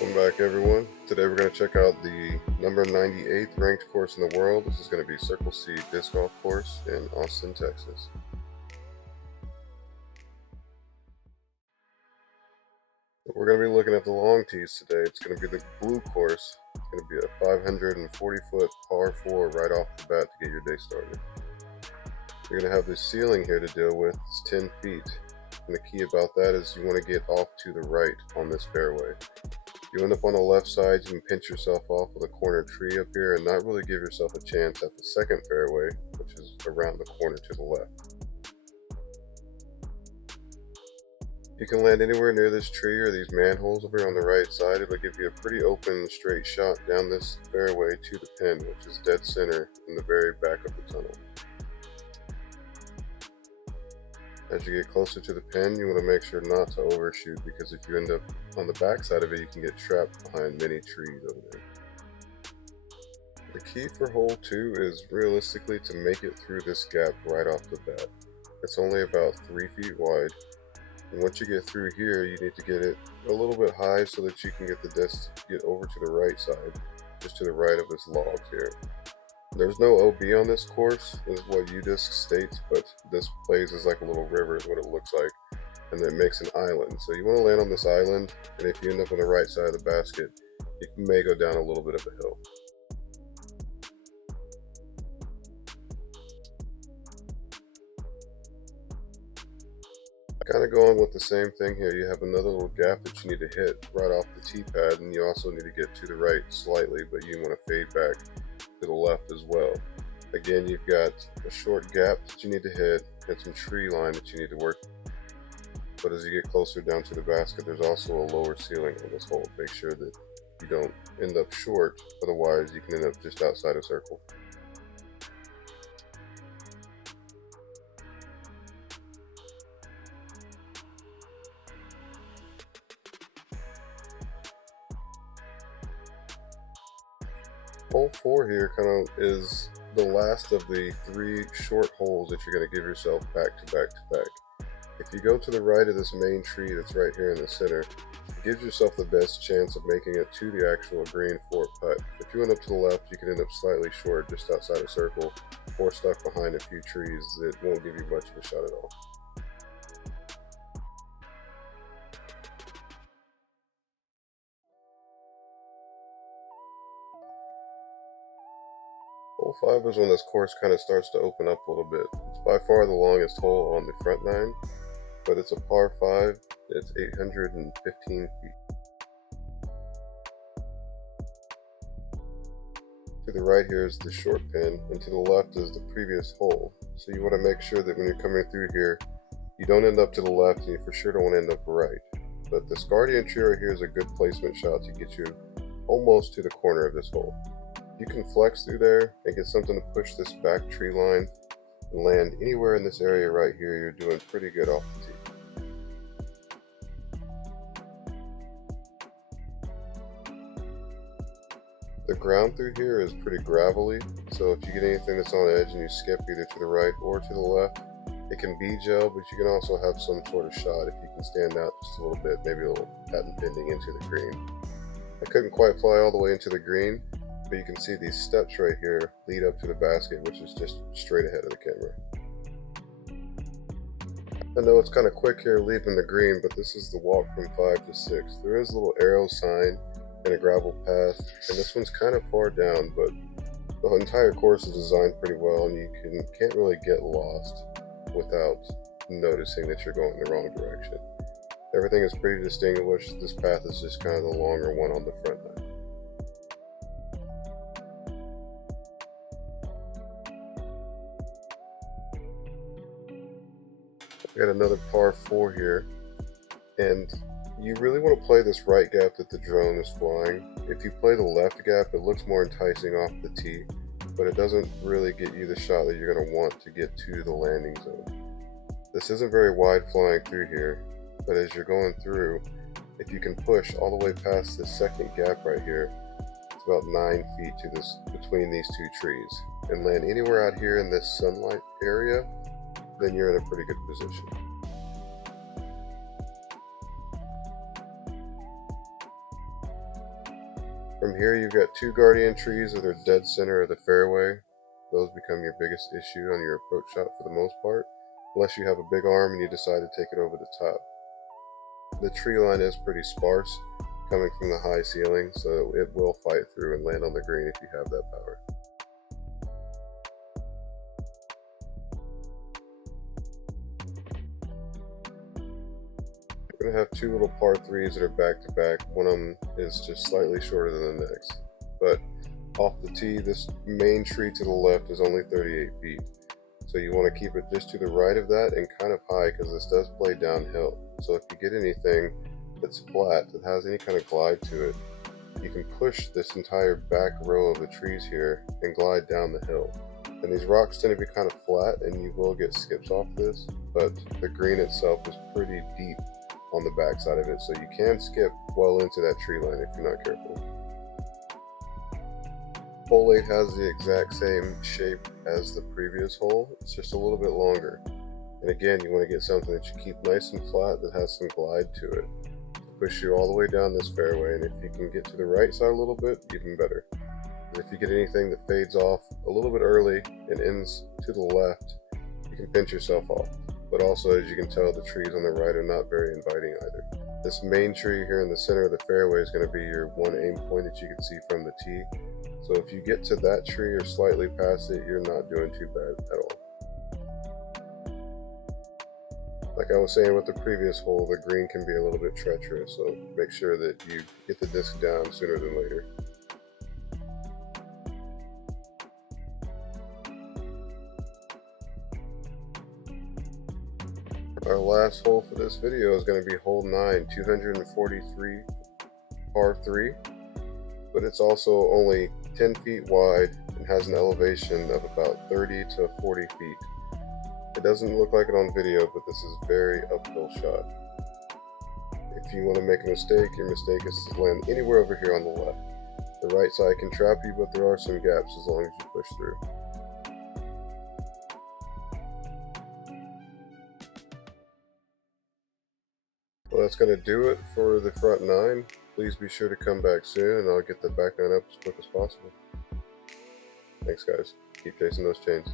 Welcome back, everyone. Today we're going to check out the number 98th ranked course in the world. This is going to be Circle C Disc Golf Course in Austin, Texas. We're going to be looking at the long tees today. It's going to be the blue course. It's going to be a 540-foot par 4 right off the bat to get your day started. You're going to have this ceiling here to deal with. It's 10 feet. And the key about that is you want to get off to the right on this fairway. You end up on the left side, you can pinch yourself off with a corner tree up here and not really give yourself a chance at the second fairway, which is around the corner to the left. You can land anywhere near this tree or these manholes over here on the right side. It'll give you a pretty open, straight shot down this fairway to the pin, which is dead center in the very back of the tunnel. As you get closer to the pin, you want to make sure not to overshoot, because if you end up on the back side of it, you can get trapped behind many trees over there. The key for hole 2 is realistically to make it through this gap right off the bat. It's only about 3 feet wide, and once you get through here, you need to get it a little bit high so that you can get the disc to get over to the right side, just to the right of this log here. There's no OB on this course, is what Udisc states, but this plays as like a little river is what it looks like, and then it makes an island. So you want to land on this island, and if you end up on the right side of the basket, you may go down a little bit of a hill. Kind of going with the same thing here, you have another little gap that you need to hit right off the tee pad, and you also need to get to the right slightly, but you want to fade back to the left as well. Again, you've got a short gap that you need to hit and some tree line that you need to work. But as you get closer down to the basket, there's also a lower ceiling on this hole. Make sure that you don't end up short, otherwise you can end up just outside a circle. Hole 4 here kind of is the last of the 3 short holes that you're going to give yourself back to back to back. If you go to the right of this main tree that's right here in the center, it gives yourself the best chance of making it to the actual green for a putt. If you end up to the left, you can end up slightly short just outside a circle, or stuck behind a few trees that won't give you much of a shot at all. Hole 5 is when this course kind of starts to open up a little bit. It's by far the longest hole on the front 9, but it's a par 5. It's 815 feet. To the right here is the short pin, and to the left is the previous hole. So you want to make sure that when you're coming through here, you don't end up to the left, and you for sure don't want to end up right. But this guardian tree right here is a good placement shot to get you almost to the corner of this hole. You can flex through there and get something to push this back tree line and land anywhere in this area right here. You're doing pretty good off the tee. The ground through here is pretty gravelly, so if you get anything that's on edge and you skip either to the right or to the left, it can be gel, but you can also have some sort of shot if you can stand out just a little bit, maybe a little patent bending into the green. I couldn't quite fly all the way into the green, but you can see these steps right here lead up to the basket, which is just straight ahead of the camera. I know it's kind of quick here leaving the green, but this is the walk from 5 to 6. There is a little arrow sign and a gravel path, and this one's kind of far down, but the entire course is designed pretty well, and you can't really get lost without noticing that you're going the wrong direction. Everything is pretty distinguished. This path is just kind of the longer one on the front line. We got another par 4 here, and you really want to play this right gap that the drone is flying. If you play the left gap, it looks more enticing off the tee, but it doesn't really get you the shot that you're going to want to get to the landing zone. This isn't very wide flying through here, but as you're going through, if you can push all the way past this second gap right here, it's about 9 feet to this between these 2 trees, and land anywhere out here in this sunlight area, then you're in a pretty good position. From here you've got two guardian trees that are dead center of the fairway. Those become your biggest issue on your approach shot for the most part, unless you have a big arm and you decide to take it over the top. The tree line is pretty sparse, coming from the high ceiling, so it will fight through and land on the green if you have that power. We're going to have two little par 3s that are back to back. One of them is just slightly shorter than the next. But off the tee, this main tree to the left is only 38 feet. So you want to keep it just to the right of that and kind of high, because this does play downhill. So if you get anything that's flat, that has any kind of glide to it, you can push this entire back row of the trees here and glide down the hill. And these rocks tend to be kind of flat and you will get skips off this, but the green itself is pretty deep on the back side of it, so you can skip well into that tree line if you're not careful. Hole 8 has the exact same shape as the previous hole, it's just a little bit longer. And again, you want to get something that you keep nice and flat that has some glide to it. Push you all the way down this fairway, and if you can get to the right side a little bit, even better. And if you get anything that fades off a little bit early and ends to the left, you can pinch yourself off. But also, as you can tell, the trees on the right are not very inviting either. This main tree here in the center of the fairway is going to be your one aim point that you can see from the tee. So if you get to that tree or slightly past it, you're not doing too bad at all. Like I was saying with the previous hole, the green can be a little bit treacherous, so make sure that you get the disc down sooner than later. Our last hole for this video is going to be hole 9, 243 par 3, but it's also only 10 feet wide and has an elevation of about 30 to 40 feet. It doesn't look like it on video, but this is a very uphill shot. If you want to make a mistake, your mistake is to land anywhere over here on the left. The right side can trap you, but there are some gaps as long as you push through. Well, that's going to do it for the front 9. Please be sure to come back soon, and I'll get the back 9 up as quick as possible. Thanks, guys. Keep chasing those chains.